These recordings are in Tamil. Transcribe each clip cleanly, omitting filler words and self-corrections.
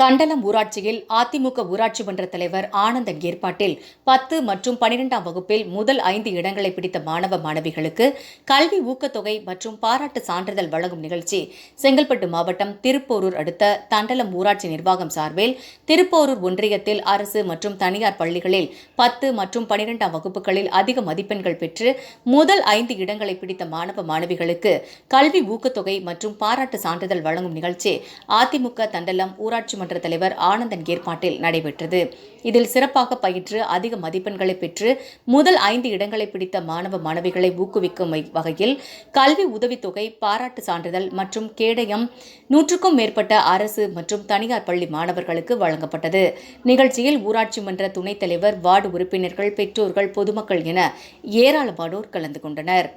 தண்டலம் ஊராட்சியில் அதிமுக ஊராட்சி மன்ற தலைவர் ஆனந்தன் ஏற்பாட்டில் 10 மற்றும் 12ஆம் வகுப்பில் முதல் 5 இடங்களை பிடித்த மாணவ மாணவிகளுக்கு கல்வி ஊக்கத்தொகை மற்றும் பாராட்டு சான்றிதழ் வழங்கும் நிகழ்ச்சி செங்கல்பட்டு மாவட்டம் திருப்போரூர் அடுத்த தண்டலம் ஊராட்சி நிர்வாகம் சார்பில் திருப்போரூர் ஒன்றியத்தில் அரசு மற்றும் தனியார் பள்ளிகளில் 10 மற்றும் 12ஆம் வகுப்புகளில் அதிக மதிப்பெண்கள் பெற்று முதல் 5 இடங்களை பிடித்த மாணவ மாணவிகளுக்கு கல்வி ஊக்கத்தொகை மற்றும் பாராட்டு சான்றிதழ் வழங்கும் நிகழ்ச்சி அதிமுக தண்டலம் ஊராட்சி மன்ற தலைவர் ஆனந்தன் ஏற்பாட்டில் நடைபெற்றது. இதில் சிறப்பாக பயின்று அதிக மதிப்பெண்களை பெற்று முதல் 5 இடங்களை பிடித்த மாணவ மாணவிகளை ஊக்குவிக்கும் வகையில் கல்வி உதவித்தொகை, பாராட்டு சான்றிதழ் மற்றும் கேடயம் 100க்கும் மேற்பட்ட அரசு மற்றும் தனியார் பள்ளி மாணவர்களுக்கு வழங்கப்பட்டது. நிகழ்ச்சியில் ஊராட்சி மன்ற துணைத் தலைவர், வார்டு உறுப்பினர்கள், பெற்றோர்கள், பொதுமக்கள் என ஏராளமானோர் கலந்து கொண்டனர்.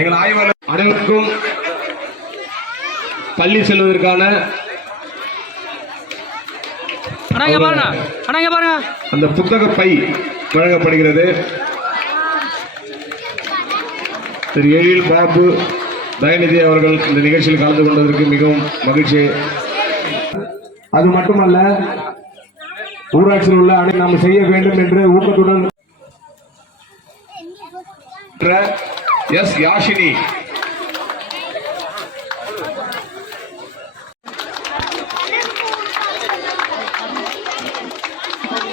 எங்கள் ஆய்வாளர் அனைவருக்கும் பள்ளி செல்வதற்கான அந்த புத்தக பை வழங்கப்படுகிறது. திரு எழில் பாபு தயநிதி அவர்கள் இந்த நிகழ்ச்சியில் கலந்து கொண்டதற்கு மிகவும் மகிழ்ச்சி. அது மட்டுமல்ல, ஊராட்சியில் உள்ள நாம் செய்ய வேண்டும் என்று ஊக்கத்துடன் எஸ் யாஷினி,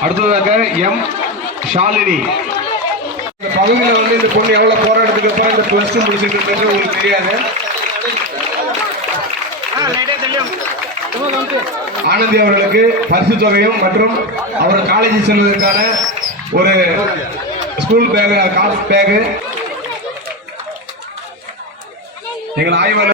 அடுத்ததாக எம் ஷாலினி. இந்த பகுதியில் வந்து இந்த பொண்ணு எவ்வளவு போராட்டத்துக்கு அப்புறம் இந்த பிளஸ் டூ முடிச்சுட்டு உங்களுக்கு தெரியாது. ஆனந்தி அவர்களுக்கு பரிசு தொகையும் மற்றும் அவர் காலேஜ் செல்வதற்கான ஒரு ஸ்கூல் பேக், காஃப் பேக் எங்கள் ஆய்வாளர்